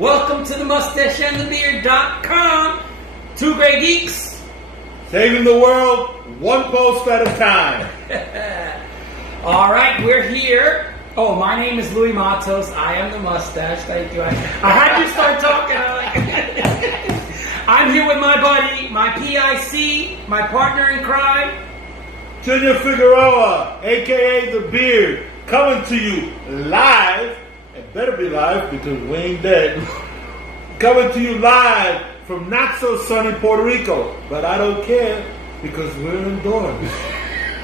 Welcome to the MustacheAndTheBeard.com. Two great geeks. Saving the world one post at a time. All right, we're here. Oh, my name is Louis Matos. I am the Mustache. Thank you. I had you start talking. I'm here with my buddy, my PIC, my partner in crime, Junior Figueroa, a.k.a. The Beard, coming to you live. It better be live because we ain't dead. Coming to you live from not so sunny Puerto Rico. But I don't care because we're indoors.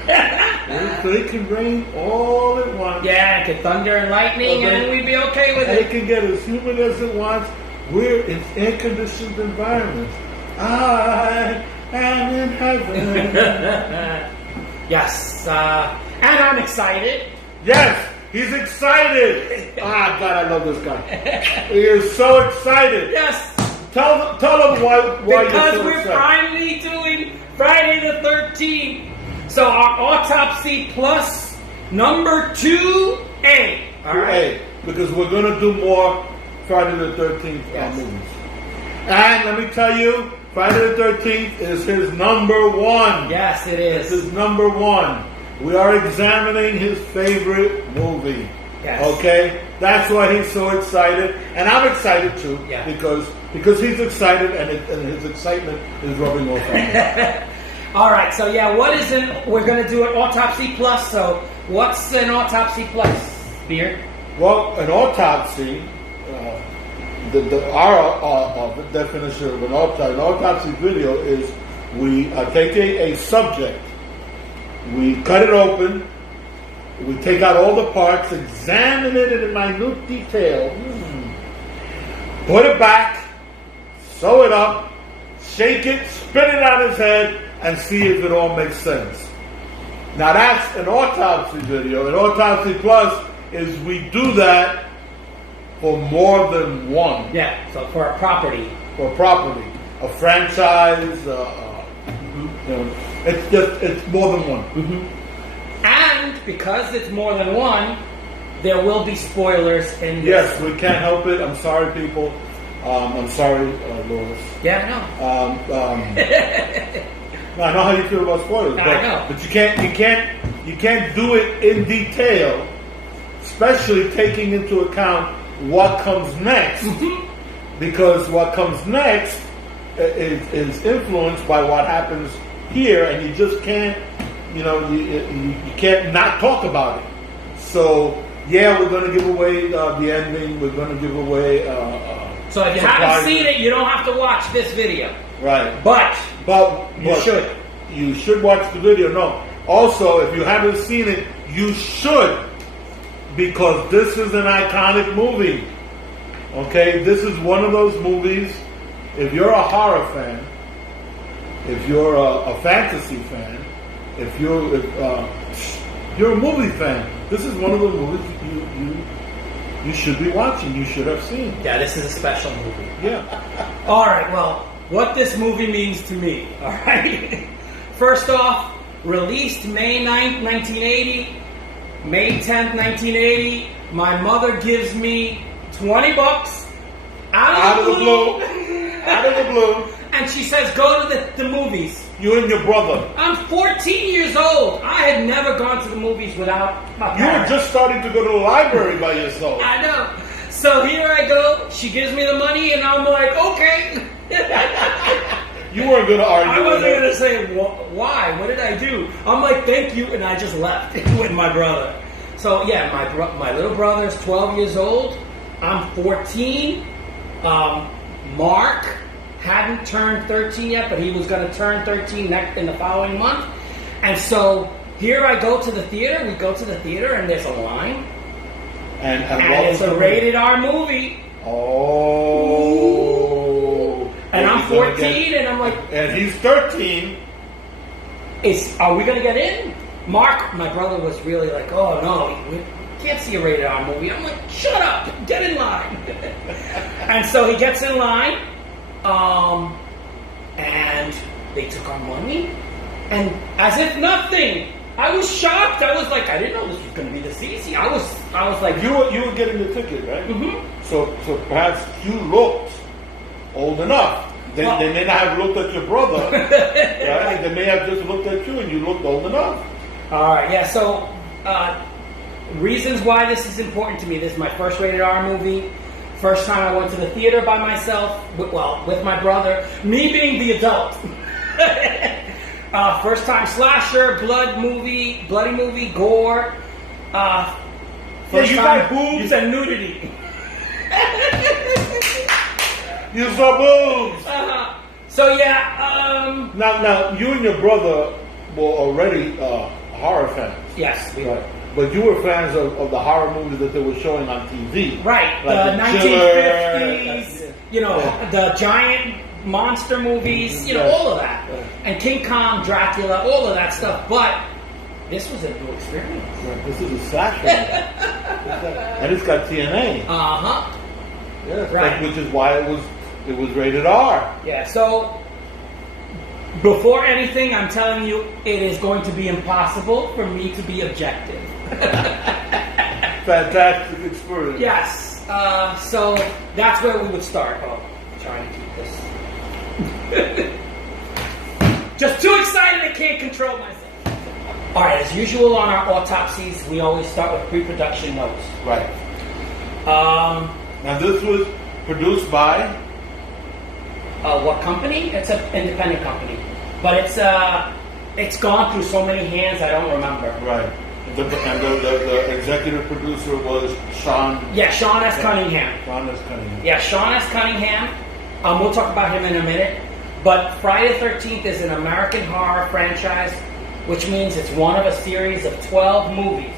It can rain all it wants. Yeah, it can thunder and lightning, and we'd be okay with it. It can get as humid as it wants. We're in air-conditioned environments. I am in heaven. Yes, and I'm excited. Yes, he's excited. God, I love this guy. He is so excited. Yes. Tell him why Because you're so we're excited. finally doing Friday the 13th. So our Autopsy Plus number 2A. All right. Because we're going to do more Friday the 13th movies. And let me tell you, Friday the 13th is his number one. Yes, it is. It's his number one. We are examining his favorite movie. Yes. Okay? That's why he's so excited. And I'm excited too. Yeah. Because he's excited and his excitement is rubbing off on me. All right, so we're going to do an Autopsy Plus. So what's an Autopsy Plus, Beard? Well, an autopsy, our definition of an autopsy video is we take a subject, we cut it open, we take out all the parts, examine it in minute detail, put it back, sew it up, shake it, spin it on his head, and see if it all makes sense. Now that's an autopsy video. An Autopsy Plus is we do that for more than one. Yeah, so for a property. For property. A franchise, it's more than one. Mm-hmm. And because it's more than one, there will be spoilers in this. Yes, we can't help it. I'm sorry, people. I'm sorry, Louis. Yeah, I know. I know how you feel about spoilers, I know. But you can't do it in detail, especially taking into account what comes next, because what comes next is influenced by what happens here, and you just can't, you can't not talk about it. So we're going to give away the ending. We're going to give away. So if you haven't seen it, you don't have to watch this video. Right. But you should. You should watch the video. No. Also, if you haven't seen it, you should. Because this is an iconic movie. Okay? This is one of those movies. If you're a horror fan, if you're a fantasy fan, if you're a movie fan, this is one of the movies you should be watching. You should have seen. Yeah, this is a special movie. Yeah. All right, well, what this movie means to me, all right? First off, released May 9th, 1980, May 10th, 1980. My mother gives me $20 out of the blue. Out of the blue. And she says, go to the movies. You and your brother. I'm 14 years old. I had never gone to the movies without my parents. You were just starting to go to the library by yourself. I know. So here I go. She gives me the money, and I'm like, okay. You weren't going to argue. I wasn't going to say, why? What did I do? I'm like, thank you, and I just left with my brother. So, yeah, my little brother's 12 years old. I'm 14. Mark hadn't turned 13 yet, but he was going to turn 13 in the following month. And so here I go to the theater. We go to the theater, and there's a line. And it's a rated R movie. Oh. And I'm 14, and I'm like... And he's 13. Are we going to get in? Mark, my brother, was really like, oh, no, we can't see a rated R movie. I'm like, shut up, get in line. And so he gets in line, and they took our money, and as if nothing, I was shocked. I was like, I didn't know this was going to be this easy. I was like, You were getting the ticket, right? Mhm. So perhaps you looked old enough. They may not have looked at your brother, right? They may have just looked at you, and you looked old enough. all right, yeah. So, reasons why this is important to me. This is my first rated R movie. First time I went to the theater by myself. With my brother. Me being the adult. First time slasher, bloody movie, gore. First you time got boobs and nudity. You saw boobs. So yeah. Now, you and your brother were already horror fans. Yes, we were. But you were fans of the horror movies that they were showing on TV. Right, Like the The 1950s, Chiller. the giant monster movies, all of that. And King Kong, Dracula, all of that stuff. But this was a new experience. Right, this is a slasher. And it's got TNA. Uh-huh. Yes, Right. which is why it was rated R. Yeah, so before anything, I'm telling you, it is going to be impossible for me to be objective. Fantastic experience. Yes, so that's where we would start. Oh, trying to keep this. Just too excited, I can't control myself. All right, as usual on our autopsies, we always start with pre-production notes. Right. Now this was produced by What company? It's an independent company, but it's gone through so many hands I don't remember. right. The executive producer was Sean. Yeah, Sean S. Cunningham. Sean S. Cunningham. Yeah, Sean S. Cunningham. We'll talk about him in a minute. But Friday the 13th is an American horror franchise, which means it's one of a series of 12 movies,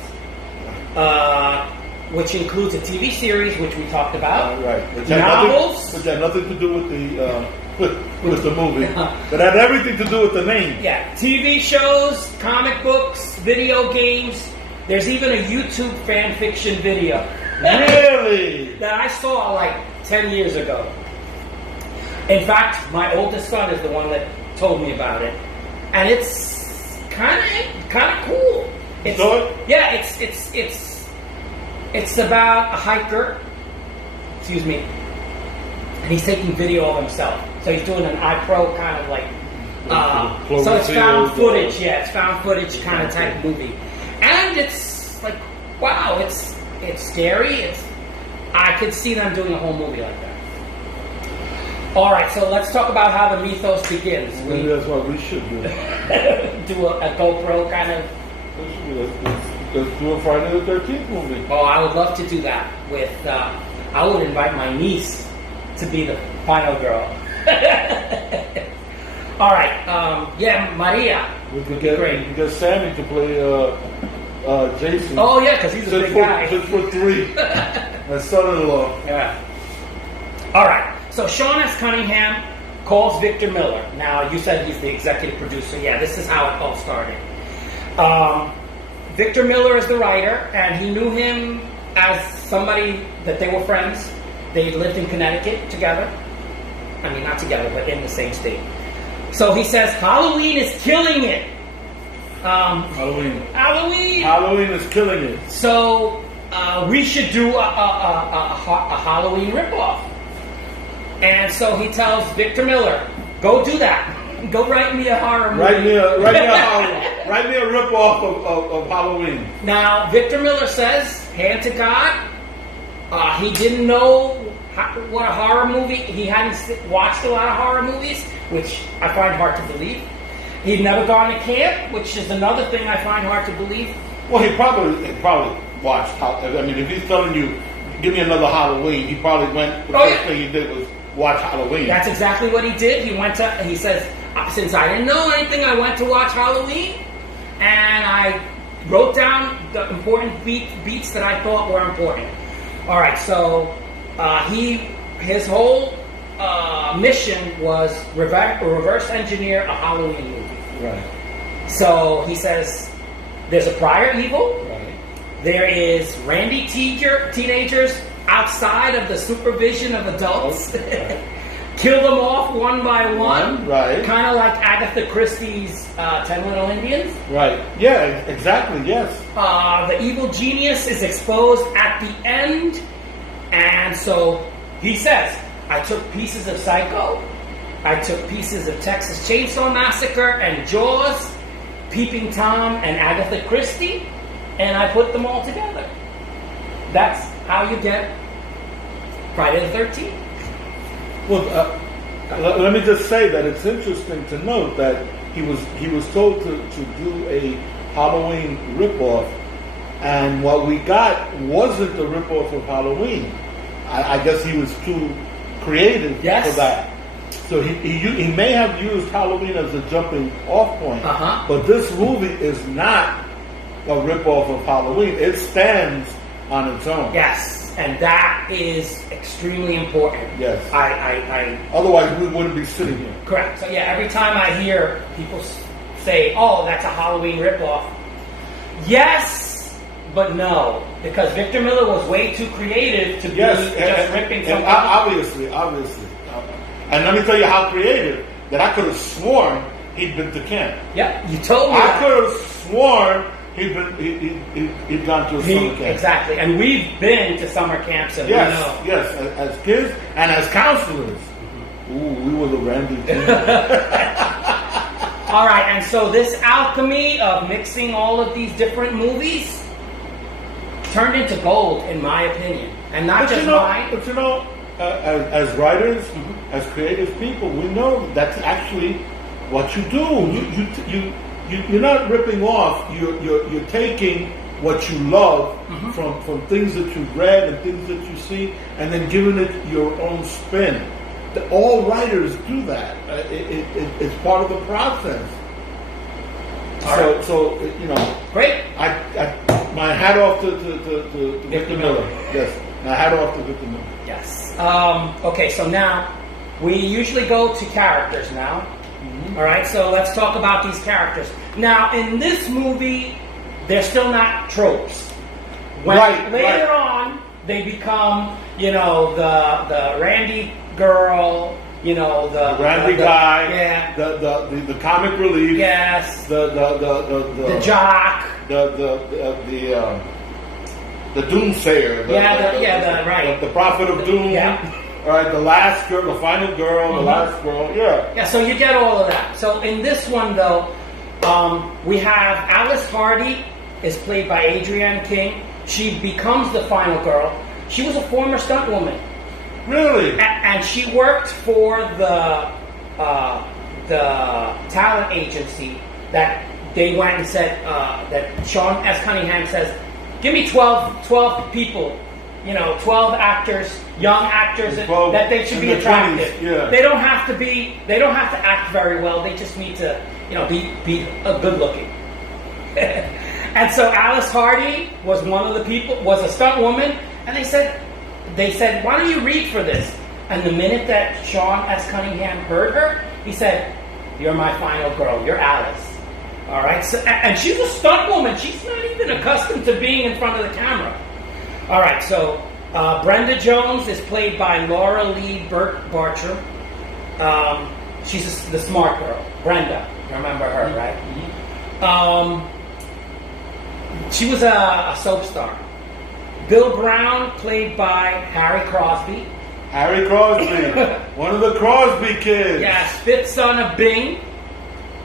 which includes a TV series, which we talked about. Right. Which Novels. had nothing to do with the with the movie. But had everything to do with the name. Yeah, TV shows, comic books, video games. There's even a YouTube fan fiction video. Really? That I saw like 10 years ago. In fact, my oldest son is the one that told me about it, and it's kind of cool. Yeah, it's about a hiker. Excuse me, and he's taking video of himself. So he's doing an iPro kind of like. So it's found footage. Yeah, it's found footage kind of type movie, and it's like, wow, it's scary. I could see them doing a whole movie like that. All right, so let's talk about how the mythos begins. Maybe that's what we should do. Do a GoPro kind of. Let's do a Friday the 13th movie. Oh, I would love to do that with. I would invite my niece to be the final girl. All right, yeah, Maria. We could get Sammy to play Jason. Oh yeah, because he's a big guy. 6'3". My son-in-law. Yeah. All right. So Sean S. Cunningham calls Victor Miller. Now, you said he's the executive producer. Yeah, this is how it all started. Victor Miller is the writer, and he knew him as somebody that they were friends. They lived in Connecticut together. I mean, not together, but in the same state. So he says, Halloween is killing it. Halloween is killing it. So we should do a Halloween ripoff. And so he tells Victor Miller, go do that. Go write me a horror movie. Write me a ripoff of Halloween. Now, Victor Miller says, hand to God, he didn't know what a horror movie, he hadn't watched a lot of horror movies, which I find hard to believe. He'd never gone to camp, which is another thing I find hard to believe. Well, he probably watched, I mean, if he's telling you, give me another Halloween, he probably went, the first thing he did was watch Halloween. That's exactly what he did. He says, since I didn't know anything, I went to watch Halloween, and I wrote down the important beats that I thought were important. All right, so his whole mission was reverse engineer a Halloween movie. Right. So he says, there's a prior evil. Right. There is randy teenagers outside of the supervision of adults. kill them off one by one. Right. Kind of like Agatha Christie's 10 Little Indians. Right. Yeah, exactly, yes. The evil genius is exposed at the end. And so he says, I took pieces of Psycho. I took pieces of Texas Chainsaw Massacre and Jaws, Peeping Tom and Agatha Christie, and I put them all together. That's how you get Friday the 13th. Well, let me just say that it's interesting to note that he was told to do a Halloween ripoff, and what we got wasn't the ripoff of Halloween. I guess he was too creative for that. So he may have used Halloween as a jumping off point, but this movie is not a ripoff of Halloween. It stands on its own. Yes, and that is extremely important. Yes. I Otherwise, we wouldn't be sitting here. Correct. So yeah, every time I hear people say, "Oh, that's a Halloween ripoff," yes, but no, because Victor Miller was way too creative to be just ripping something. Obviously. And let me tell you how creative that I could have sworn he'd been to camp. Yeah, you told me. I could have sworn he'd gone to a summer camp. Exactly, and we've been to summer camps, and we know. Yes, as kids and as counselors. Ooh, we were the Randy team. All right, and so this alchemy of mixing all of these different movies turned into gold, in my opinion, and not just mine. But you know, as writers, as creative people, we know that's actually what you do. You're not ripping off. You're taking what you love from things that you've read and things that you see, and then giving it your own spin. All writers do that. It's part of the process. So you know, great. My hat off to Victor Miller. Yes, my hat off to Victor Miller. Yes. Okay, so now we usually go to characters now. All right, so let's talk about these characters. Now, in this movie, they're still not tropes. Later on, they become, you know, the Randy girl, you know, the Randy guy, the comic relief, yes, the jock, the doomsayer, the prophet of doom. Yeah. All right, the last girl, the final girl, the last girl. Yeah. So you get all of that. So in this one, though, we have Alice Hardy is played by Adrienne King. She becomes the final girl. She was a former stunt woman. Really? And she worked for the talent agency that they went and said that Sean S. Cunningham says, give me 12 people, you know, 12 actors, young actors that they should be attractive. 20s, yeah. They don't have to act very well. They just need to, you know, be good looking. And so Alice Hardy was one of the people, was a stunt woman, and they said, why don't you read for this? And the minute that Sean S. Cunningham heard her, he said, you're my final girl. You're Alice. All right. So, and she's a stunt woman. She's not even accustomed to being in front of the camera. All right. So Brenda Jones is played by Laura Lee Bartram. She's the smart girl. Brenda. You remember her, right? Mm-hmm. She was a soap star. Bill Brown, played by Harry Crosby. Harry Crosby, one of the Crosby kids. Yes, fifth son of Bing.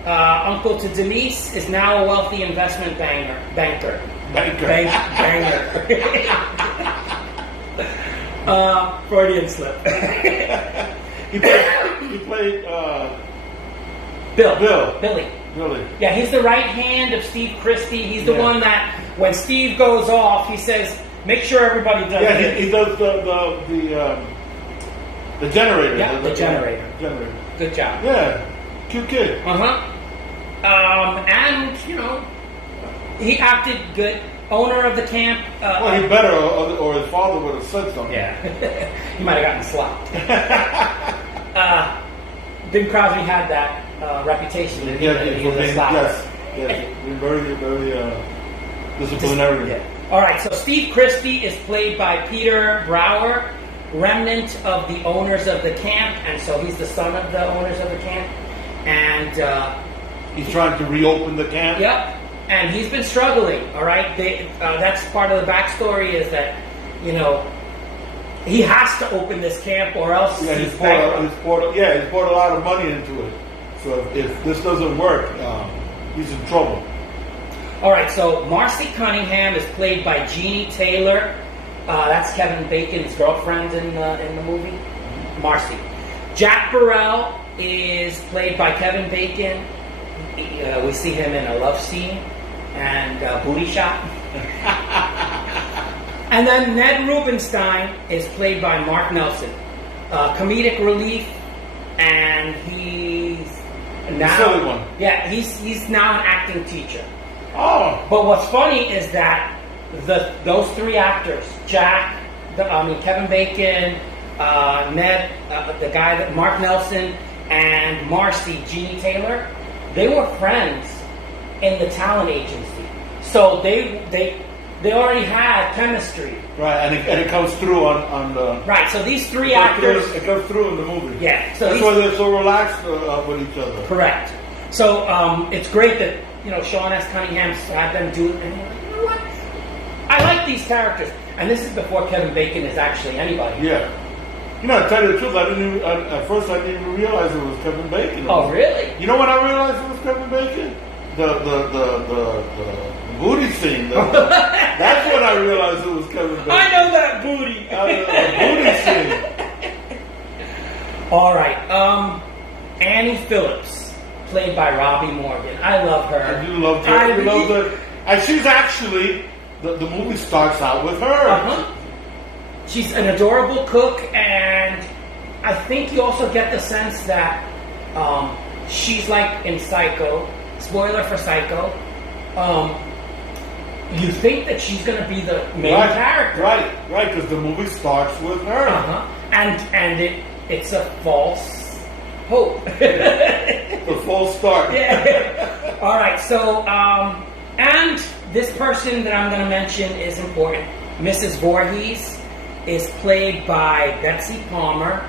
Uncle to Denise is now a wealthy investment banker. Freudian slip. He played Billy. Really? Yeah, he's the right hand of Steve Christie. He's the one that, when Steve goes off, he says, make sure everybody does it. Yeah, he does the generator. Yeah, the generator. Good job. Yeah, cute kid. And, you know, he acted good. Owner of the camp. Well, he better, or his father would have said something. Yeah. He might have gotten slapped. Bing Crosby had that reputation. He was a slapper. Yes, very disciplinary. All right, so Steve Christie is played by Peter Brower. remnant of the owners of the camp, and so he's the son of the owners of the camp. And he's trying to reopen the camp. Yep. And he's been struggling. All right. That's part of the backstory is that he has to open this camp or else he's poured a lot of money into it. So if this doesn't work, he's in trouble. All right, so Marcy Cunningham is played by Jeannie Taylor. That's Kevin Bacon's girlfriend in the movie. Marcy. Jack Burrell is played by Kevin Bacon. We see him in a love scene and booty shot. And then Ned Rubenstein is played by Mark Nelson. Comedic relief, and he's now... The silly one. Yeah, he's now an acting teacher. Oh. But what's funny is that those three actors, Kevin Bacon, Ned, the guy that Mark Nelson, and Marcy, Jeannie Taylor, they were friends in the talent agency. So they already had chemistry. Right, and it comes through on the... Right, so these three actors... It comes through in the movie. Yeah. So that's why they're so relaxed with each other. Correct. So it's great that, Sean S. Cunningham's had them do it. And you're like, you know what? I like these characters. And this is before Kevin Bacon is actually anybody. Yeah. To tell you the truth, at first I didn't even realize it was Kevin Bacon. Oh, really? You know when I realized it was Kevin Bacon? The booty scene. That's when I realized it was Kevin Bacon. I know that booty. The booty scene. All right. Annie Phillips, played by Robbie Morgan. I love her. I do love her. And she's actually, the movie starts out with her. Uh-huh. She's an adorable cook, and I think you also get the sense that she's like in Psycho. Spoiler for Psycho. You think that she's going to be the main character. Right, because the movie starts with her. Uh-huh. And it's a false hope. The false start. Yeah. All right, so, and this person that I'm going to mention is important. Mrs. Voorhees is played by Betsy Palmer,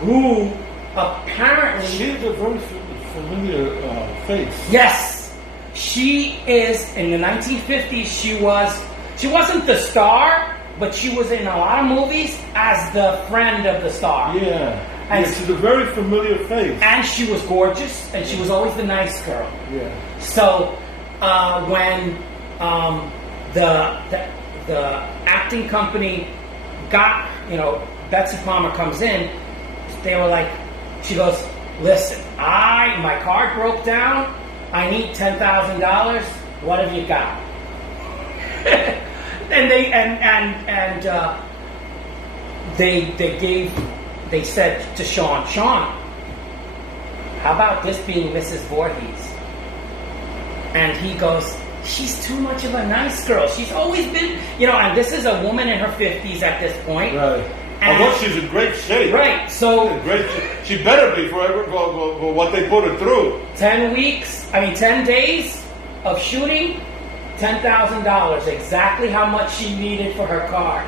who apparently... She's a very familiar face. Yes! She is, in the 1950s, she wasn't the star, but she was in a lot of movies as the friend of the star. Yeah. And she's a very familiar face. And she was gorgeous, and she was always the nice girl. Yeah. So, when the acting company got, Betsy Palmer comes in, they were like, she goes, listen, my card broke down, I need $10,000, what have you got? And they said to Sean, how about this being Mrs. Voorhees? And he goes, she's too much of a nice girl. She's always been, and this is a woman in her 50s at this point. Right. Although she's in great shape. Right. So she better be for what they put her through. 10 days of shooting, $10,000. Exactly how much she needed for her car.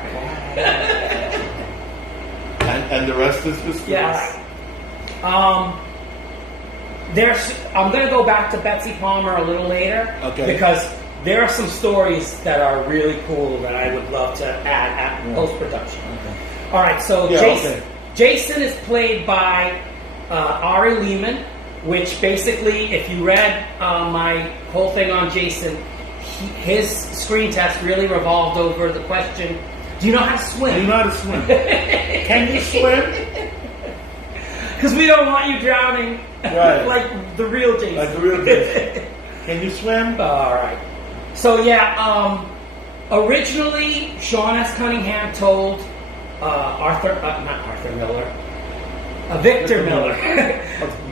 And the rest is history. Yeah. I'm going to go back to Betsy Palmer a little later. Okay. Because there are some stories that are really cool that I would love to add at post-production. Okay. All right, so Jason is played by Ari Lehman, which basically, if you read my whole thing on Jason, his screen test really revolved over the question, do you know how to swim? Do you know how to swim? Can you swim? Because we don't want you drowning like the real Jason. Like the real Jason. Can you swim? All right. So, originally, Sean S. Cunningham told Victor Miller.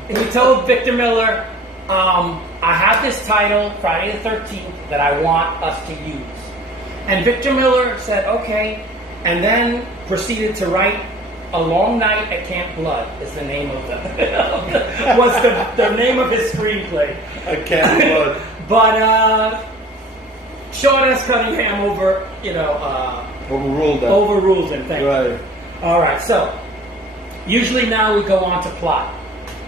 He told Victor Miller, I have this title, Friday the 13th, that I want us to use. And Victor Miller said, okay, and then proceeded to write A Long Night at Camp Blood is the name of the name of his screenplay. At Camp Blood. But Sean S. Cunningham overruled him. Overruled him, thank you. Right. All right, so usually now we go on to plot.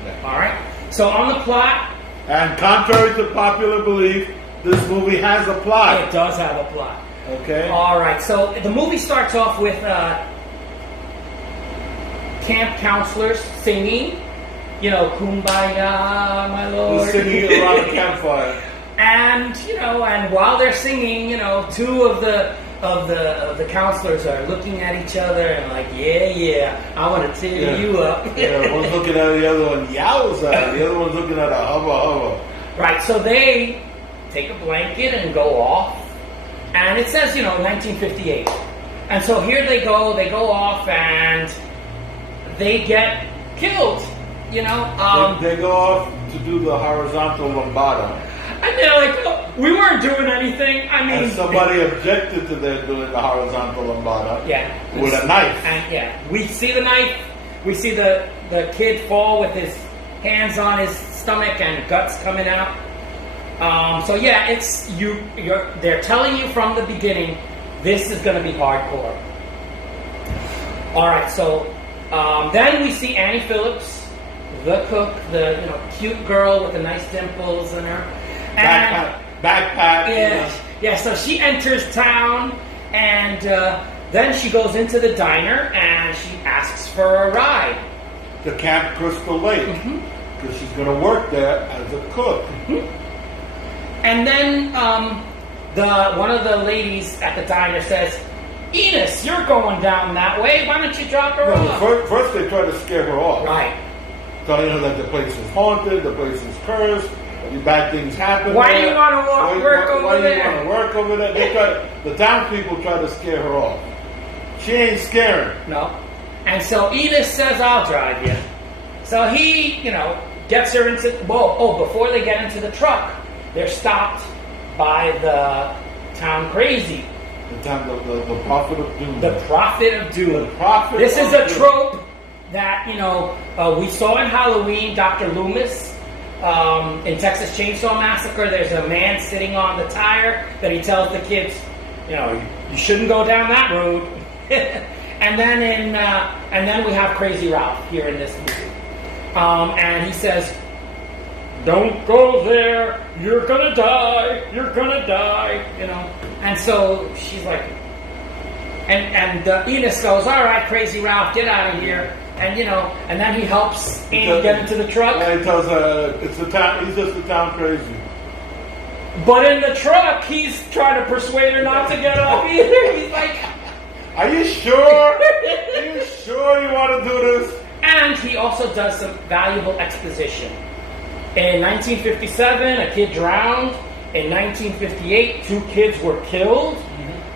Yeah. All right, so on the plot, And contrary to popular belief, this movie has a plot. it does have a plot. Okay. All right, so the movie starts off with camp counselors singing, you know, "Kumbaya, my We're lord." singing around the campfire. And you know, and while they're singing, you know, two of the counselors are looking at each other and like, yeah, I want to tear Yeah. you up. Yeah, one's looking at the other one, yowza. The other one's looking at a hubba. Right, so they take a blanket and go off, and it says, you know, 1958. And so here they go off, and they get killed, you know. They go off to do the horizontal lambada. And they're like, oh, we weren't doing anything. I mean, And somebody objected to their doing the horizontal lambada yeah, with a knife. And yeah, we see the knife. We see the kid fall with his hands on his stomach and guts coming out. So yeah, it's they're telling you from the beginning, this is going to be hardcore. All right, so then we see Annie Phillips, the cook, the cute girl with the nice dimples in her. Backpack. Yeah, yeah. So she enters town, and then she goes into the diner, and she asks for a ride To Camp Crystal Lake. Because she's going to work there as a cook. And then one of the ladies at the diner says, "Enos, you're going down that way. Why don't you drop her off?" First they try to scare her off. Right. Telling her that the place is haunted, the place is cursed, bad things happen. Why do there. you want to work over Why do you there? want to work over there? The townspeople try to scare her off. She ain't scaring. No. And so Enos says, "I'll drive you." So he, gets her into. Before they get into the truck, they're stopped by the town crazy. The prophet of doom. The prophet of doom. The prophet. This is of a doom. trope that we saw in Halloween. Dr. Loomis. In Texas Chainsaw Massacre, there's a man sitting on the tire that he tells the kids, you shouldn't go down that road. and then we have Crazy Ralph here in this movie, and he says, "Don't go there. You're gonna die. You're gonna die." And so she's like, and Enos goes, "All right, Crazy Ralph, get out of here." And then he helps Annie get into the truck. And he tells her it's the town. He's just the town crazy. But in the truck, he's trying to persuade her not to get off either. He's like, "Are you sure? Are you sure you want to do this?" and he also does some valuable exposition. In 1957, a kid drowned. In 1958, 2 kids were killed,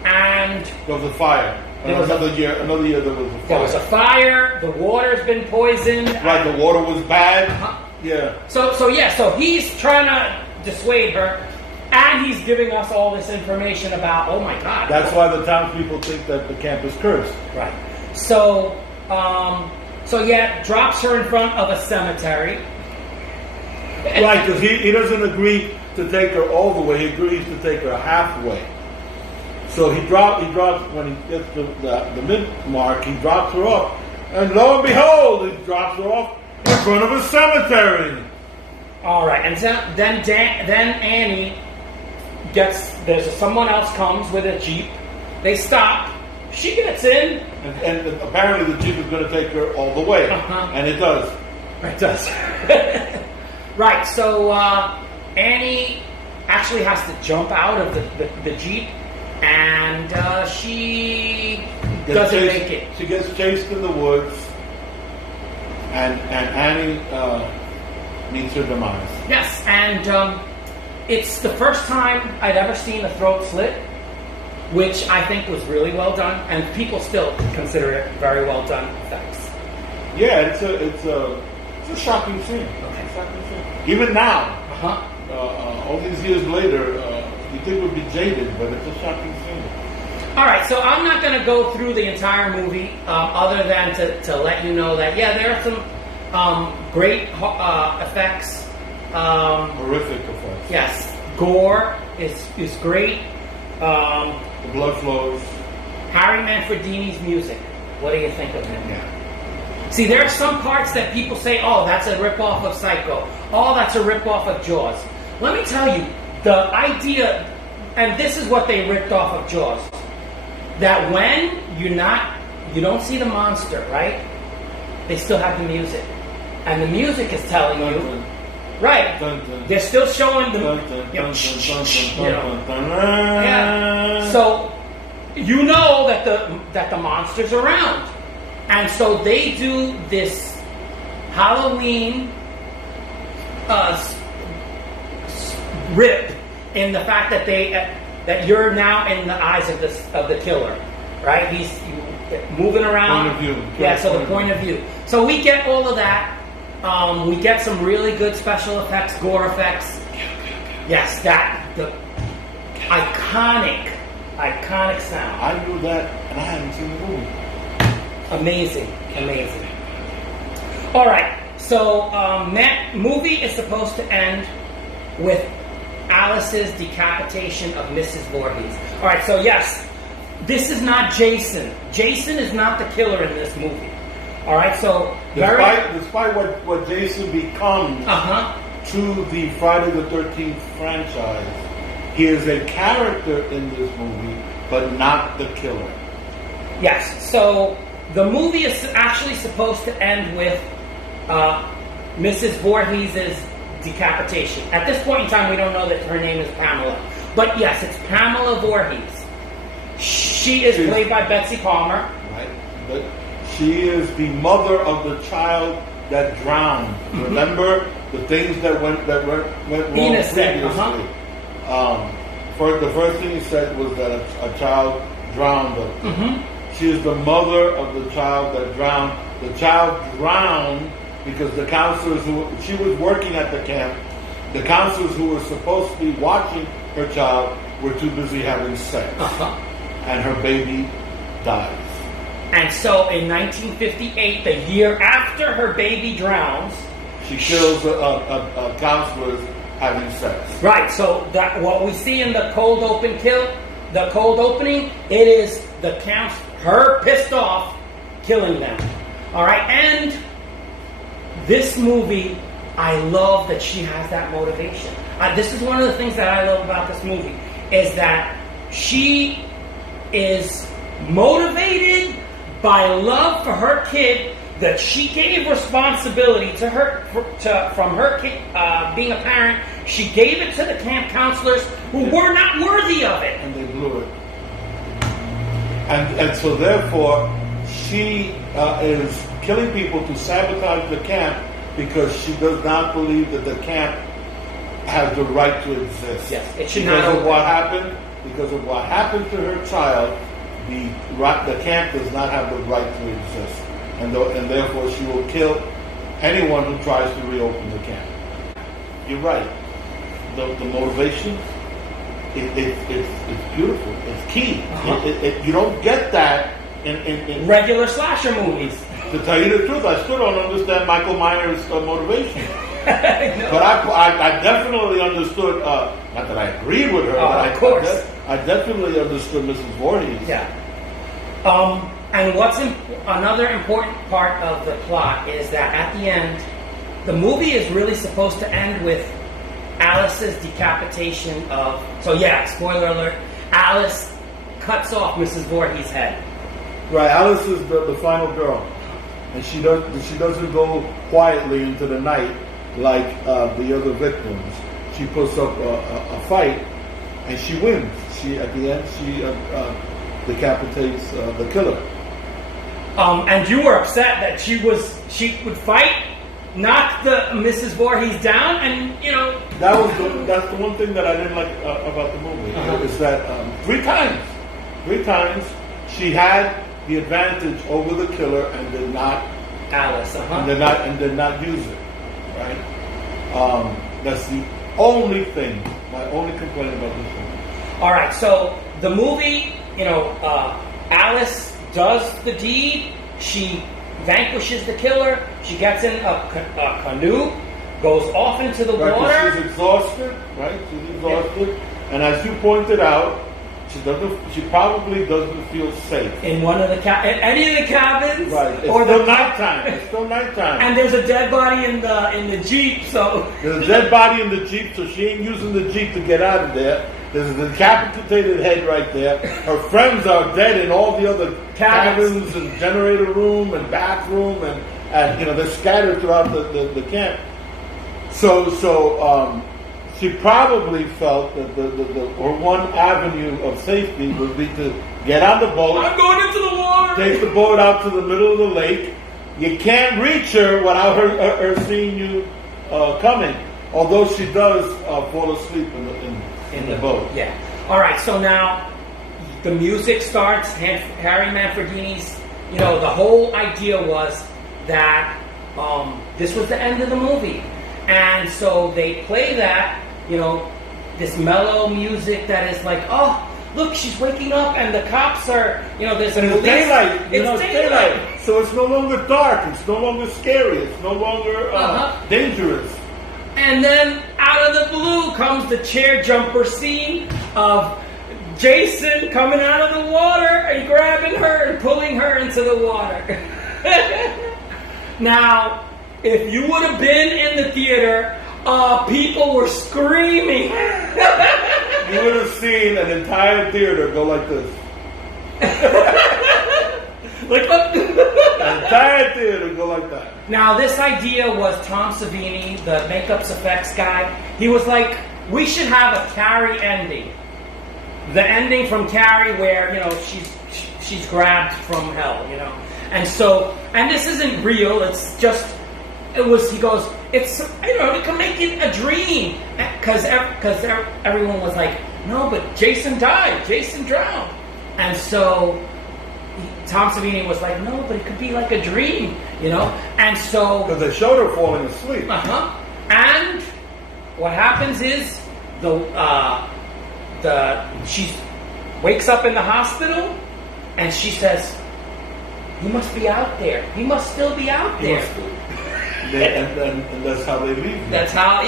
and There was a fire. Another year there was a fire. there was a fire. The water's been poisoned. Right, the water was bad. Yeah. So he's trying to dissuade her, and he's giving us all this information about. Oh my God! That's why the townspeople think that the camp is cursed. Right. So drops her in front of a cemetery. Right, because he doesn't agree to take her all the way. He agrees to take her halfway. So he drops when he gets to the mid mark. He drops her off, and lo and behold, he drops her off in front of a cemetery. All right, and then Annie gets. Someone else comes with a jeep. They stop. She gets in, And apparently the jeep is going to take her all the way, and it does. It does. Right. So Annie actually has to jump out of the jeep. And she doesn't make it. She gets chased in the woods, and Annie meets her demise. Yes, and it's the first time I'd ever seen a throat slit, which I think was really well done, and people still consider it very well done effects. Yeah, it's a shocking scene. Okay. Shocking scene. Even now, all these years later. You think it would be jaded, but it's a shocking scene. All right, so I'm not going to go through the entire movie, other than to let you know that there are some great effects. Horrific effects. Yes, gore is great. The blood flows. Harry Manfredini's music What do you think of him? Yeah. See, there are some parts that people say, oh, that's a ripoff of Psycho. Oh, that's a ripoff of Jaws. Let me tell you, the idea, and this is what they ripped off of Jaws, that when you don't see the monster, right? They still have the music. And the music is telling you, right, they're still showing the, yeah. So, you know that the monster's around. And so they do this Halloween rip in the fact that that you're now in the eyes of the killer, right? He's moving around. Point of view. Yeah, so the point of view. So we get all of that. We get some really good special effects, gore effects. Yes, the iconic sound. I knew that, and I hadn't seen the movie. Amazing. All right, so that movie is supposed to end with Alice's decapitation of Mrs. Voorhees. All right, so yes, this is not Jason. Jason is not the killer in this movie. All right, so despite what Jason becomes to the Friday the 13th franchise, he is a character in this movie, but not the killer. Yes, so the movie is actually supposed to end with Mrs. Voorhees' decapitation. At this point in time, we don't know that her name is Pamela. But yes, it's Pamela Voorhees. She's played by Betsy Palmer. Right, but she is the mother of the child that drowned. Mm-hmm. Remember the things that went wrong previously. The first thing he said was that a child drowned her. Mm-hmm. She is the mother of the child that drowned. The child drowned because the counselors she was working at the camp, the counselors who were supposed to be watching her child were too busy having sex. And her baby dies. And so in 1958, the year after her baby drowns, she kills a counselors having sex. Right, so that what we see in the cold opening, it is the her pissed off killing them. All right, and this movie, I love that she has that motivation. This is one of the things that I love about this movie, is that she is motivated by love for her kid, that she gave responsibility to her from her kid being a parent. She gave it to the camp counselors who were not worthy of it, and they blew it. And so therefore, she is killing people to sabotage the camp because she does not believe that the camp has the right to exist. Yes, it should because not. Of what happened, because of what happened to her child, the camp does not have the right to exist, and therefore she will kill anyone who tries to reopen the camp. You're right. The motivation. It's beautiful. It's key. You don't get that in regular slasher movies. To tell you the truth, I still don't understand Michael Myers' motivation. No. But I definitely understood. Not that I agreed with her. But of course, I definitely understood Mrs. Voorhees. Yeah. And another important part of the plot is that at the end, the movie is really supposed to end with Alice's decapitation of. So yeah, spoiler alert: Alice cuts off Mrs. Voorhees' head. Right, Alice is the final girl, and she doesn't go quietly into the night like the other victims. She puts up a fight, and she wins. At the end she decapitates the killer. And you were upset that she would fight, knock the Mrs. Voorhees down, and that's the one thing that I didn't like about the movie is that three times she had the advantage over the killer and did not Alice and did not use it. Right. That's the only thing. My only complaint about this movie. All right, so the movie, Alice does the deed. She vanquishes the killer. She gets in a canoe, goes off into the water. She's exhausted, right? She's exhausted. Yeah. And as you pointed out, She probably doesn't feel safe. In one of the any of the cabins, Right. It's or still the nighttime. It's still nighttime. and there's a dead body in the Jeep. So There's a dead body in the Jeep, so she ain't using the Jeep to get out of there. There's a decapitated head right there. Her friends are dead in all the other cabins and generator room and bathroom, and they're scattered throughout the camp. So she probably felt that her one avenue of safety would be to get on the boat. I'm going into the water. Take the boat out to the middle of the lake. You can't reach her without her seeing you coming. Although she does fall asleep in the boat. Yeah. All right. So now the music starts. Harry Manfredini's. The whole idea was that this was the end of the movie, and so they play that. This mellow music that is like, oh, look, she's waking up, and the cops are. There's and it's daylight. It's daylight. So it's no longer dark. It's no longer scary. It's no longer dangerous. And then out of the blue comes the chair jumper scene of Jason coming out of the water and grabbing her and pulling her into the water. Now, if you would have been in the theater, people were screaming. You would have seen an entire theater go like this. Like, The entire theater go like that. Now, this idea was Tom Savini, the makeup effects guy. He was like, we should have a Carrie ending. The ending from Carrie where, she's grabbed from hell, And so, and this isn't real, he goes, it's, we can make it a dream. Because everyone was like, no, but Jason died, Jason drowned. And so, Tom Savini was like, no, but it could be like a dream, And so... Because they showed her falling asleep. And what happens is, she wakes up in the hospital, and she says, he must be out there. He must still be out there. And that's how they leave. That's how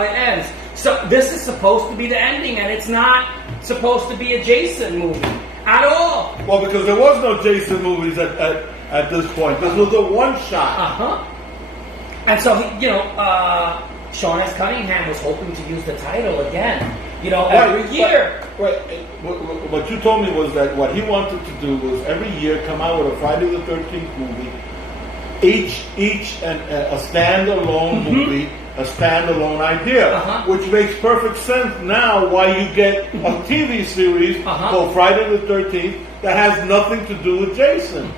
it ends. So this is supposed to be the ending, and it's not supposed to be a Jason movie at all. Well, because there was no Jason movies at this point. This was a one shot. And so Sean S. Cunningham was hoping to use the title again. Every year. What you told me was that what he wanted to do was every year come out with a Friday the 13th movie, each a standalone movie, a standalone idea, which makes perfect sense now why you get a TV series called Friday the 13th that has nothing to do with Jason.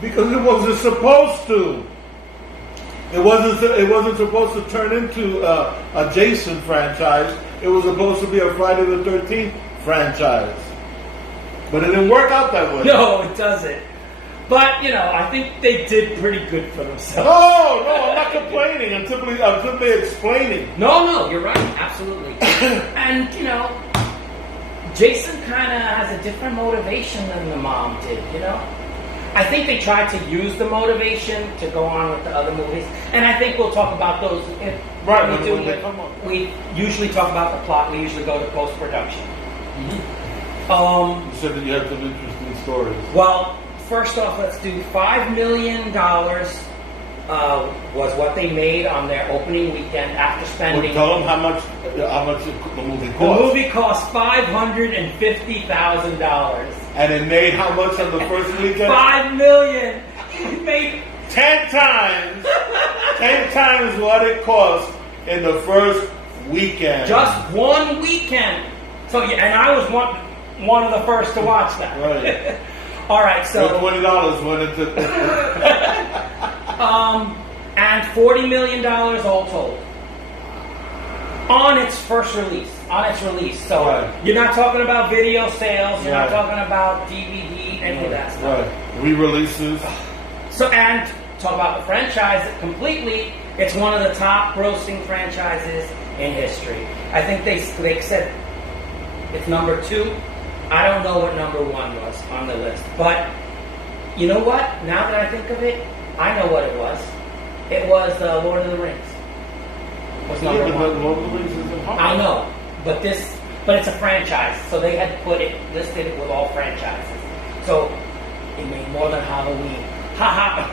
Because it wasn't supposed to. It wasn't supposed to turn into a Jason franchise. It was supposed to be a Friday the 13th franchise. But it didn't work out that way. No, it doesn't. But, I think they did pretty good for themselves. No, I'm not complaining. I'm simply explaining. No, you're right. Absolutely. And, Jason kind of has a different motivation than the mom did, I think they tried to use the motivation to go on with the other movies. And I think we'll talk about those. When they come on. We usually talk about the plot. We usually go to post-production. You said that you had some interesting stories. Well, first off, let's do $5 million was what they made on their opening weekend after spending... Well, tell them how much the movie cost. The movie cost $550,000. And it made how much on the first weekend? $5 million. It made 10 times what it cost in the first weekend. Just one weekend. So and I was one of the first to watch that. Right. All right, so $20 went into and $40 million all told on its first release. So You're not talking about video sales. You're not talking about DVD, any of that stuff. Right. Re-releases. So and talk about the franchise completely. It's one of the top grossing franchises in history. I think they said it's number 2. I don't know what number 1 was on the list, but you know what? Now that I think of it, I know what it was. It was Lord of the Rings. Was number 1. Lord of the Rings isn't hard. I know, but this but it's a franchise, so they had listed it with all franchises. So it made more than Halloween. Haha.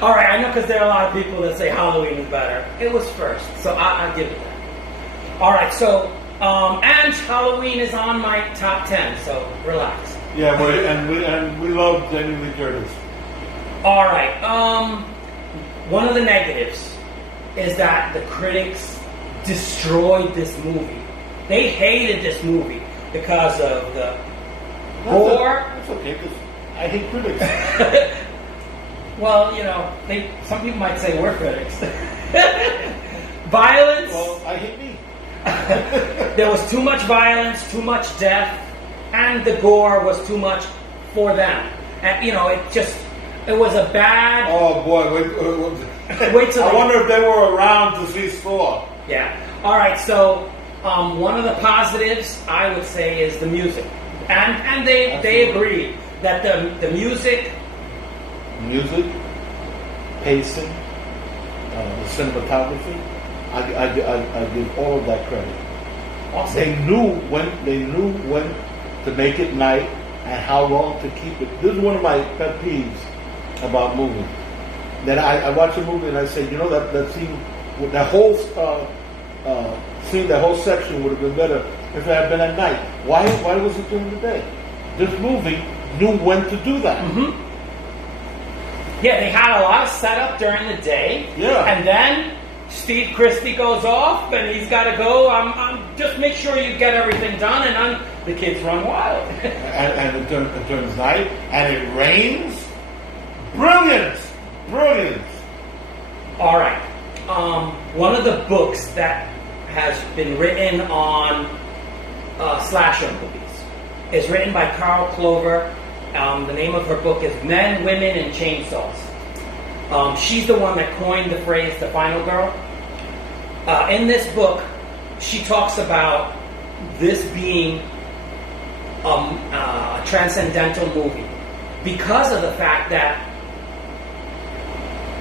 All right, I know because there are a lot of people that say Halloween is better. It was first, so I'll give it that. All right, so and Halloween is on my top 10, so relax. Yeah, we love Jamie Lee Curtis. All right. One of the negatives is that the critics destroyed this movie. They hated this movie because of the gore. That's okay, because I hate critics. Well, some people might say we're critics. Violence. Well, I hate me. There was too much violence, too much death, and the gore was too much for them. And it was a bad. Oh boy! Wait till I wonder if they were around to see Saw. Yeah. All right. So one of the positives I would say is the music, and they agreed that the music, pacing, the cinematography. I give all of that credit. Awesome. They knew when to make it night and how long to keep it. This is one of my pet peeves about movies. That I watch a movie and I say, that scene, that whole scene, that whole section would have been better if it had been at night. Why was it during the day? This movie knew when to do that. Mm-hmm. Yeah, they had a lot of setup during the day. Yeah. And then Steve Christie goes off and he's got to go. Just make sure you get everything done, and the kids run wild. and it turns night, and it rains. Brilliant. All right. One of the books that has been written on slasher movies is written by Carl Clover. The name of her book is Men, Women, and Chainsaws. She's the one that coined the phrase "the final girl." In this book, she talks about this being a transcendental movie because of the fact that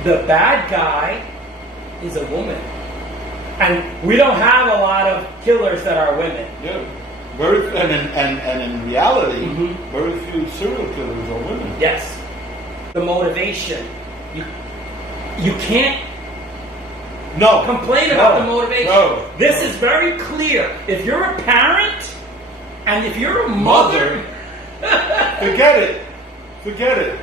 the bad guy is a woman, and we don't have a lot of killers that are women. Yeah, and in reality, very few serial killers are women. Yes, the motivation. You can't complain about the motivation. No. This is very clear. If you're a parent and if you're a mother, forget it.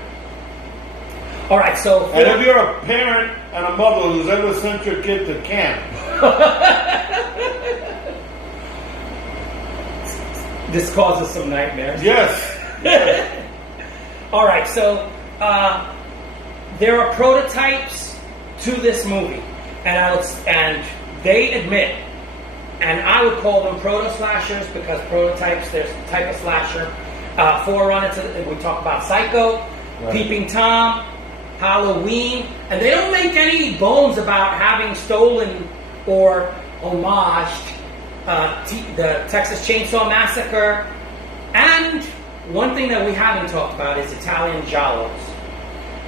All right, so and if you're a parent and a mother who's ever sent your kid to camp, this causes some nightmares. Yes. All right, so there are prototypes to this movie, and they admit, and I would call them proto-slashers because prototypes, there's a type of slasher. Forerunner to, we talk about Psycho, right. Peeping Tom, Halloween, and they don't make any bones about having stolen or homaged the Texas Chainsaw Massacre. And one thing that we haven't talked about is Italian giallos.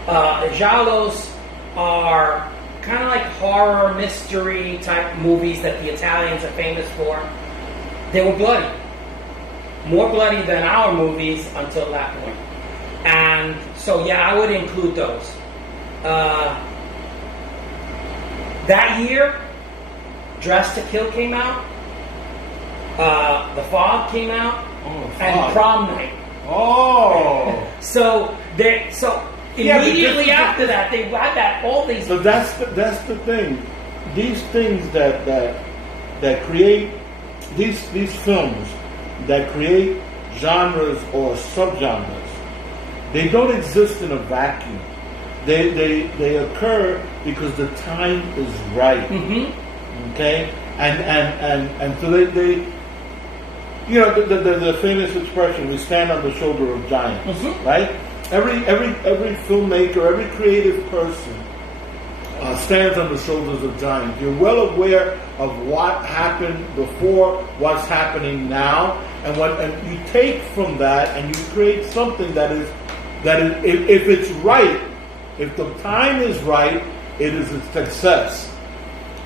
Giallos are kind of like horror mystery type movies that the Italians are famous for. They were bloody. More bloody than our movies until that point. And so, yeah, I would include those. That year, Dressed to Kill came out. The Fog came out. And Prom Night. Oh. So immediately after that, they had all these. So that's the thing. These things that create these films that create genres or subgenres, they don't exist in a vacuum. They occur because the time is right. Mm-hmm. Okay, and so they the famous expression, we stand on the shoulder of giants, mm-hmm. right? Every filmmaker, every creative person stands on the shoulders of giants. You're well aware of what happened before, what's happening now, and you take from that and you create something that is if it's right, if the time is right, it is a success.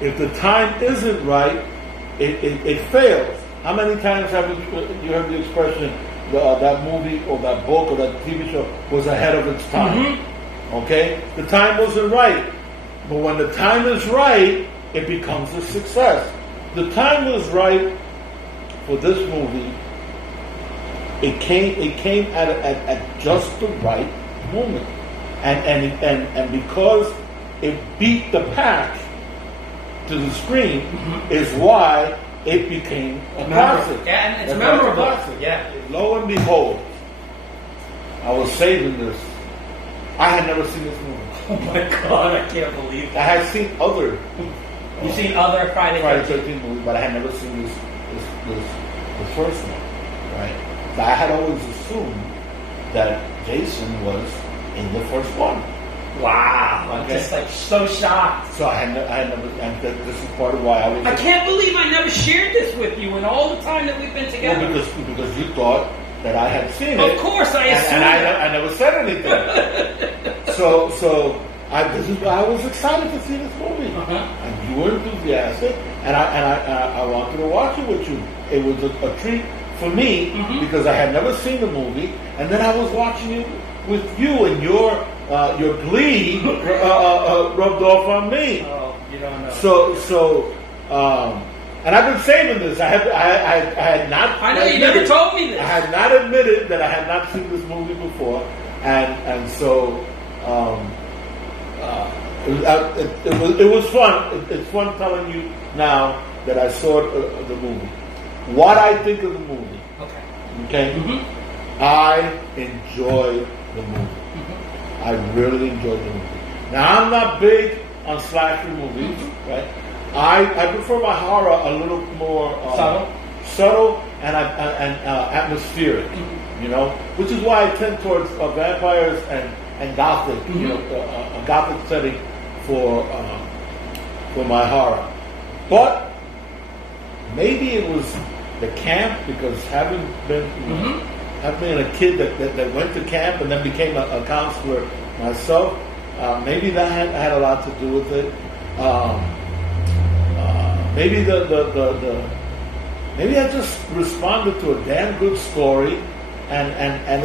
If the time isn't right, it fails. How many times have you heard the expression, that movie or that book or that TV show was ahead of its time? Okay? The time wasn't right. But when the time is right, it becomes a success. The time was right for this movie. It came at just the right moment. And because it beat the pack to the screen is why it became a classic. Yeah, and it's memorable. Yeah. Lo and behold, I was saving this. I had never seen this movie. Oh my God, I can't believe I that. had seen other. You've seen other Friday Friday 13th? 13 movies, but I had never seen this first one. Right? So I had always assumed that Jason was in the first one. Wow, I'm Okay. just like so shocked. So I had never, and this is part of why I was. I can't believe I never shared this with you in all the time that we've been together. Well, because you thought that I had seen it. Of course, I assumed and I never said anything. so I was excited to see this movie, and you were enthusiastic, and I wanted to watch it with you. It was a treat for me because I had never seen the movie, and then I was watching it with you, and your glee rubbed off on me. Oh, you don't know. So, and I've been saving this. I had not. I know you never told me this. I had not admitted that I had not seen this movie before, and so it was fun. It's fun telling you now that I saw the movie. What I think of the movie. Okay. I enjoyed the movie. I really enjoyed the movie. Now I'm not big on slasher movies, right? I prefer my horror a little more subtle and atmospheric, you know, which is why I tend towards vampires and gothic, you know, a gothic setting for my horror. But maybe it was the camp, because having been a kid that went to camp and then became a counselor myself, maybe that had a lot to do with it. Maybe maybe I just responded to a damn good story, and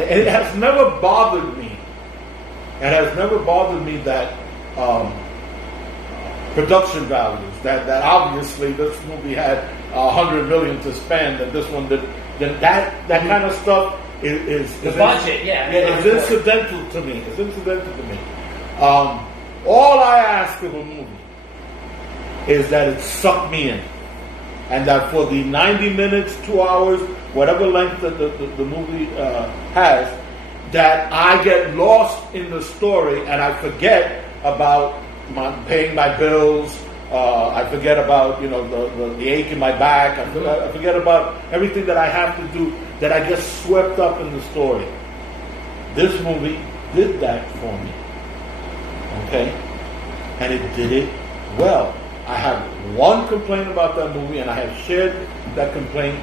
it has never bothered me. It has never bothered me that production values. That obviously this movie had $100 million to spend, and this one did. That kind of stuff is the budget. It's incidental to me. It's incidental to me. All I ask of a movie is that it suck me in, and that for the 90 minutes, 2 hours, whatever length the movie has, that I get lost in the story and I forget about paying my bills. I forget about the ache in my back. I forget about everything that I have to do. That I get swept up in the story. This movie did that for me. Okay, and it did it well. I have one complaint about that movie, and I have shared that complaint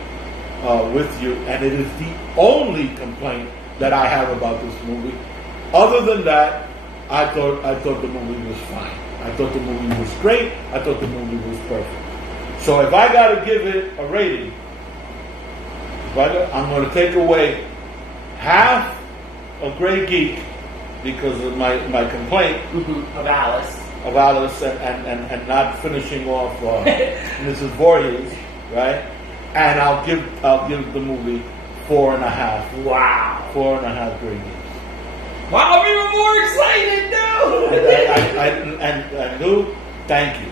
with you, and it is the only complaint that I have about this movie. Other than that, I thought the movie was fine. I thought the movie was great. I thought the movie was perfect. So if I got to give it a rating, I'm going to take away half a Grey Geek because of my complaint of Alice. And not finishing off Mrs. Voorhees, right? And I'll give the movie 4.5. Wow, 4.5 Grey Geeks. Wow, I'm even more excited now. And Lou, thank you.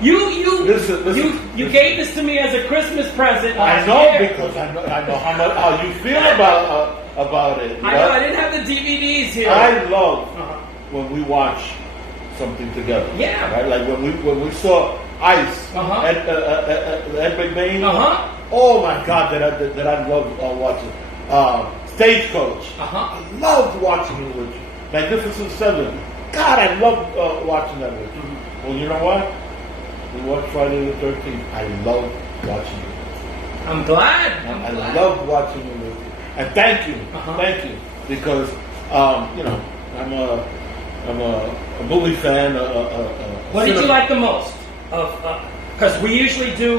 You gave this to me as a Christmas present. I know because I know how you feel about it. I know I didn't have the DVDs here. I love when we watch something together. Yeah. Right. Like when we saw Ice Ed McBain. Oh my God, that I love watching. Stagecoach. I loved watching it with you. Magnificent Seven. God, I loved watching that with you. Well, you know what? We watched Friday the 13th. I love watching it. I'm glad. I love watching it with you. And thank you, because I'm a movie fan. What did you like the most? Because Because we usually do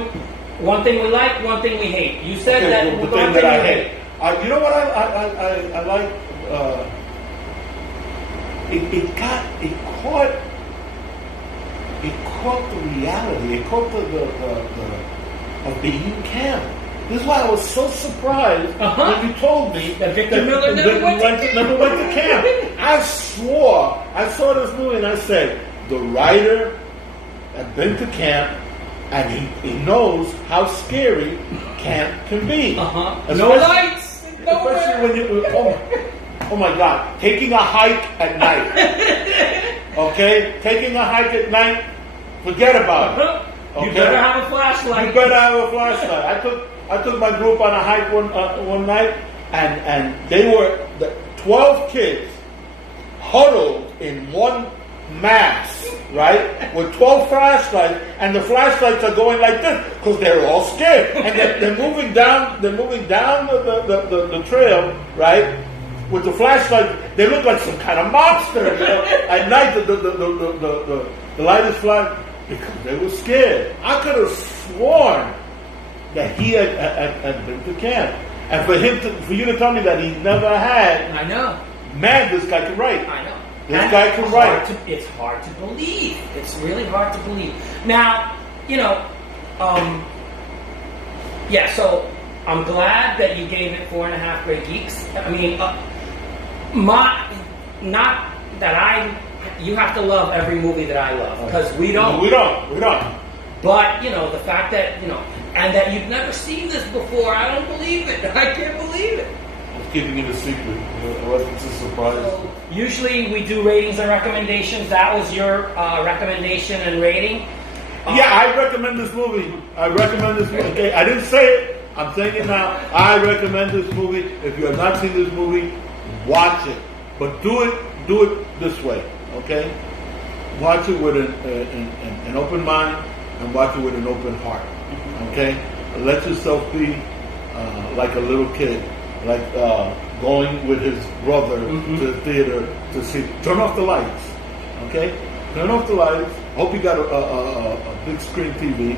one thing we like, one thing we hate. You said that the one thing thing that I you hate. You know what I like? It caught the reality. It caught the of being camp. This is why I was so surprised when you told me that Victor Miller never went to camp. I swore I saw this movie and I said the writer had been to camp and he knows how scary camp can be. No lights. Especially when you oh my God, taking a hike at night. Okay, taking a hike at night. Forget about it. Okay? You better have a flashlight. You better have a flashlight. I took my group on a hike one night, and they were 12 kids huddled in one mass, right, with 12 flashlights, and the flashlights are going like this because they're all scared, and they're moving down. They're moving down the trail, right, with the flashlight. They look like some kind of monster. You know? At night, the light is flash because they were scared. I could have sworn that he had been to camp, and for you to tell me that he never had. I know. Man, this guy can write. I know. This guy can write. It's hard to believe. It's really hard to believe. Now, yeah. So I'm glad that you gave it 4.5 Great Geeks. I mean, not that you have to love every movie that I love because we don't. We don't. But the fact that and that you've never seen this before, I don't believe it. I can't believe it. I'm keeping it a secret. It's a surprise. So, usually we do ratings and recommendations. That was your recommendation and rating. Yeah, I recommend this movie. Okay, I didn't say it. I'm saying it now. I recommend this movie. If you have not seen this movie, watch it. But do it this way. Okay, watch it with an open mind and watch it with an open heart. Okay, let yourself be like a little kid, like going with his brother to the theater to see. Turn off the lights. Okay, turn off the lights. Hope you got a big screen TV,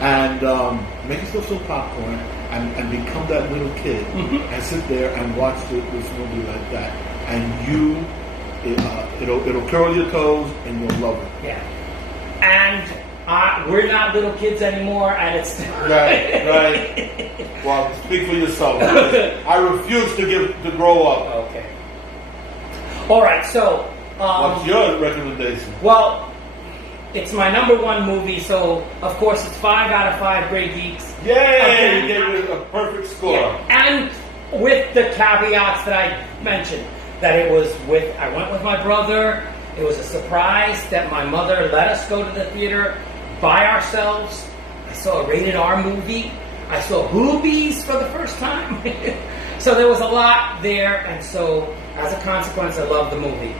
and make yourself some popcorn and become that little kid and sit there and watch this movie like that, and it'll curl your toes and you'll love it. Yeah, and. We're not little kids anymore, and it's right. Well, speak for yourself. I refuse to grow up. Okay. All right. So, what's your recommendation? Well, it's my #1 movie, so of course it's 5 out of 5 Great Geeks. Yay! You gave it a perfect score. Yeah. And with the caveats that I mentioned, that I went with my brother. It was a surprise that my mother let us go to the theater by ourselves. I saw a rated R movie. I saw boobies for the first time. So there was a lot there, and so as a consequence, I love the movie.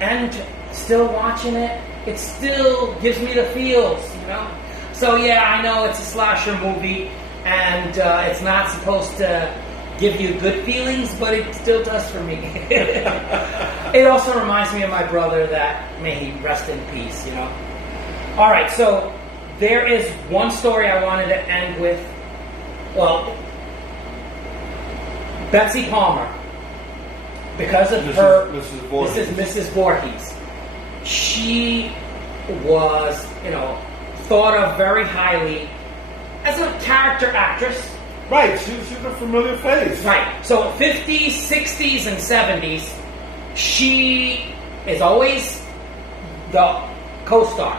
And still watching it, it still gives me the feels, So yeah, I know it's a slasher movie, and it's not supposed to give you good feelings, but it still does for me. It also reminds me of my brother, that may he rest in peace, All right, so there is one story I wanted to end with. Well, Betsy Palmer, because of Mrs. Voorhees. This is Mrs. Voorhees. She was, thought of very highly as a character actress. Right, she's a familiar face. Right. So 50s, 60s, and 70s, she is always the co-star.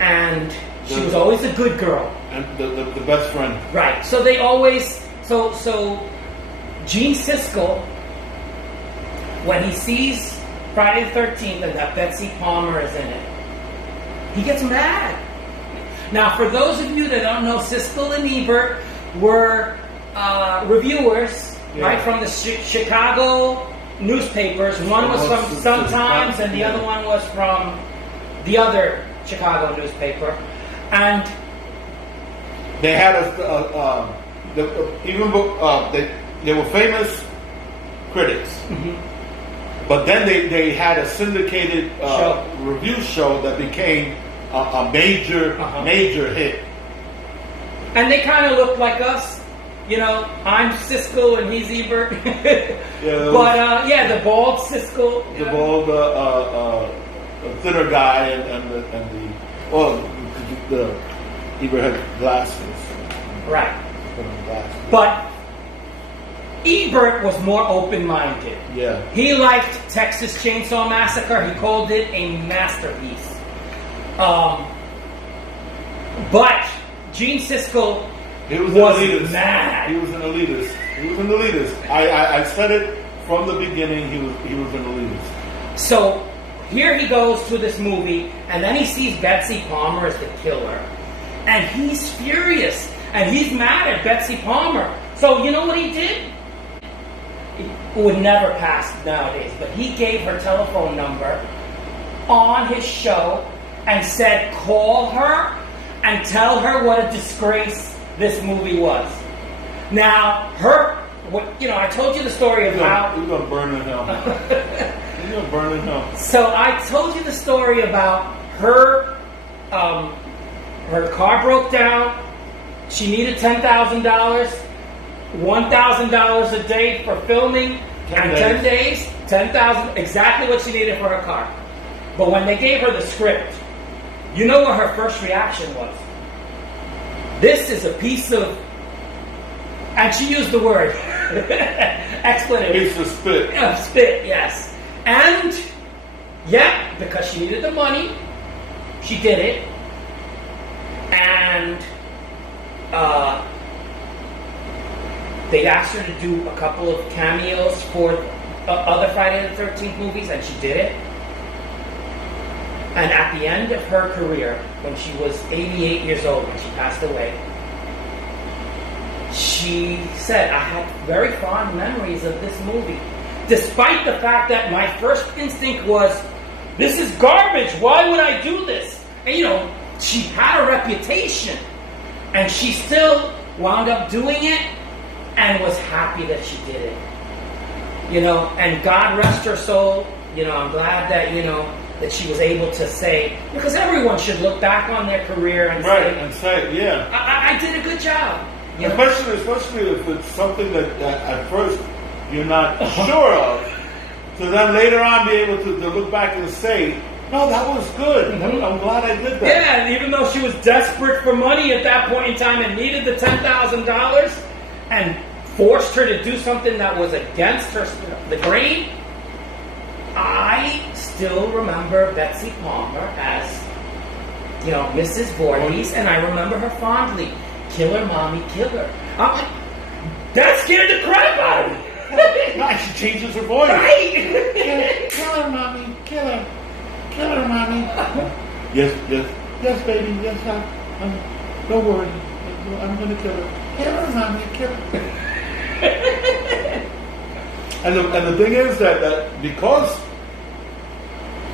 And she was always a good girl. And the best friend. Right. So they always... So Gene Siskel, when he sees Friday the 13th and that Betsy Palmer is in it, he gets mad. Now, for those of you that don't know, Siskel and Ebert were reviewers, right, from the Chicago newspapers. One was from Sun-Times, and the other one was from the other Chicago newspaper. And they had they were famous critics, but then they had a syndicated review show that became a major hit. And they kind of look like us. You know, I'm Siskel and he's Ebert. But the bald Siskel. The bald, thinner guy, and the Ebert had glasses. Right. But Ebert was more open-minded. Yeah. He liked Texas Chainsaw Massacre. He called it a masterpiece. But Gene Siskel was mad. He was an elitist. I said it from the beginning. He was an elitist. So here he goes to this movie, and then he sees Betsy Palmer as the killer, and he's furious, and he's mad at Betsy Palmer. So you know what he did? It would never pass nowadays, but he gave her telephone number on his show and said, call her and tell her what a disgrace this movie was. Now, I told you the story of how... You're going to burn in hell. You're going to burn in hell. So I told you the story about her, her car broke down, she needed $10,000, $1,000 a day for filming, 10 days, $10,000, exactly what she needed for her car. But when they gave her the script, you know what her first reaction was? This is a piece of, and she used the word, expletive. Piece of spit. Spit, yes. And, because she needed the money, she did it. And they asked her to do a couple of cameos for other Friday the 13th movies, and she did it. And at the end of her career, when she was 88 years old, when she passed away, she said, I had very fond memories of this movie. Despite the fact that my first instinct was, this is garbage, why would I do this? And she had a reputation. And she still wound up doing it and was happy that she did it. And God rest her soul. I'm glad that, that she was able to say, because everyone should look back on their career and say, yeah, I did a good job. Especially if it's something that at first you're not sure of, so then later on be able to look back and say, no, that was good. Mm-hmm. I'm glad I did that. Yeah, and even though she was desperate for money at that point in time and needed the $10,000 and forced her to do something that was against the grain, I still remember Betsy Palmer as, Mrs. Voorhees, and I remember her fondly. Killer, mommy, killer. I'm like, that scared the crap out of me. She changes her voice. Right. Killer, mommy, killer. Killer, mommy. Yes, baby, yes, don't worry. I'm going to kill her. Killer, mommy, killer. And the thing is that because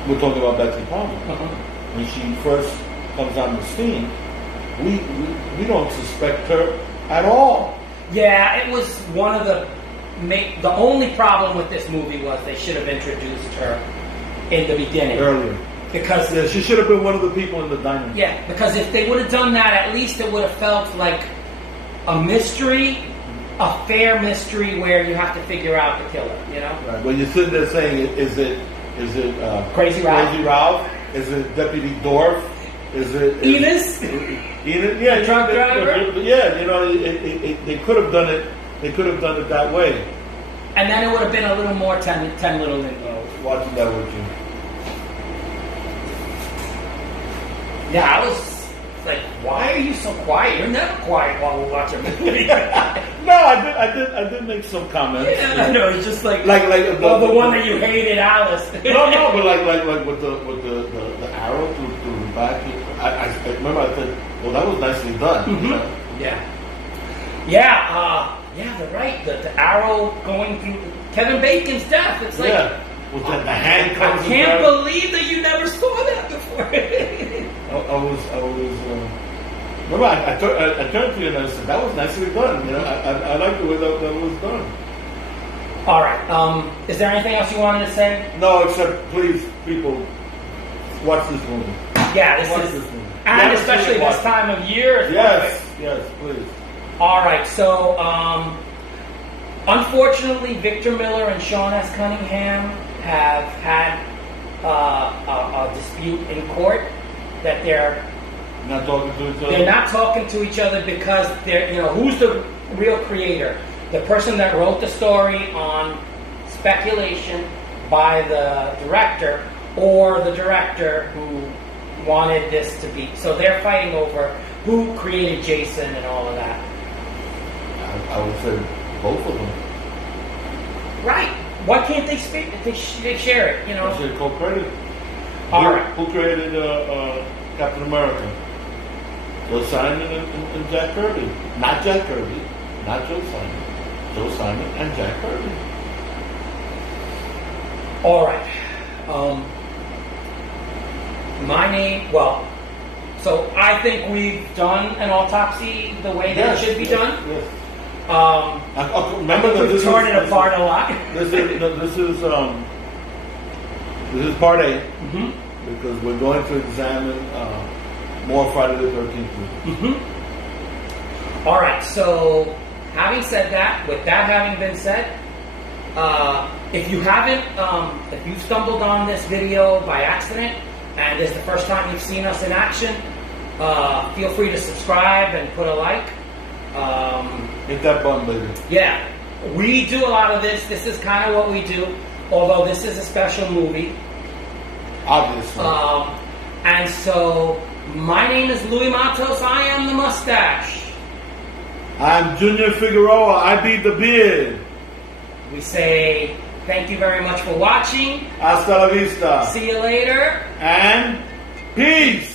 we're talking about Betsy Palmer, when she first comes on the scene, we don't suspect her at all. Yeah, it was one of the only problem with this movie was they should have introduced her in the beginning. Earlier. Because she should have been one of the people in the diner. Yeah, because if they would have done that, at least it would have felt like a mystery, a fair mystery where you have to figure out the killer, Right. When you're sitting there saying, is it Crazy Ralph? Is it Deputy Dorf? Is it Enos? Enos? Yeah, truck driver. Yeah, they could have done it. They could have done it that way. And then it would have been a little more 10 little watching that with you. Yeah, I was like, why are you so quiet? You're never quiet while we're watching a movie. No, I did make some comments. Yeah, I know. It's just like the one that you hated, Alice. No, but like with the arrow through the back. I remember I said, well, that was nicely done. Mm-hmm. Yeah, they're right. The arrow going through Kevin Bacon's death. It's like with the hand comes. I can't believe that you never saw that before. I was. Remember, I turned to you and I said, that was nicely done. I like the way that was done. All right. Is there anything else you wanted to say? No, except please, people, watch this movie. Yeah, this Watch is, this movie. and Never especially seen it, this watch time of year. it. Yes, yes, please. All right, so unfortunately, Victor Miller and Sean S. Cunningham have had a dispute in court that they're Not talking to each other. They're not talking to each other because they're, who's the real creator? The person that wrote the story on speculation by the director, or the director who wanted this to be. So they're fighting over who created Jason and all of that. I would say both of them. Right. Why can't they speak? They share it, I said co-credit. All who, right. Who created Captain America? Joe Simon and Jack Kirby. Not Jack Kirby. Not Joe Simon. Joe Simon and Jack Kirby. All right. So I think we've done an autopsy the way that it should be done. Yes. Remember that we've torn it apart a lot. This is part A, Mm-hmm. because we're going to examine more Friday the 13th. Mm-hmm. All right. So, having said that, with that having been said, if you haven't, if you stumbled on this video by accident and this is the first time you've seen us in action, feel free to subscribe and put a like. Hit that button, baby. Yeah, we do a lot of this. This is kind of what we do, although this is a special movie. Obviously. And so, my name is Louis Matos. I am the Mustache. I'm Junior Figueroa. I beat the beard. We say thank you very much for watching. Hasta la vista. See you later. And peace.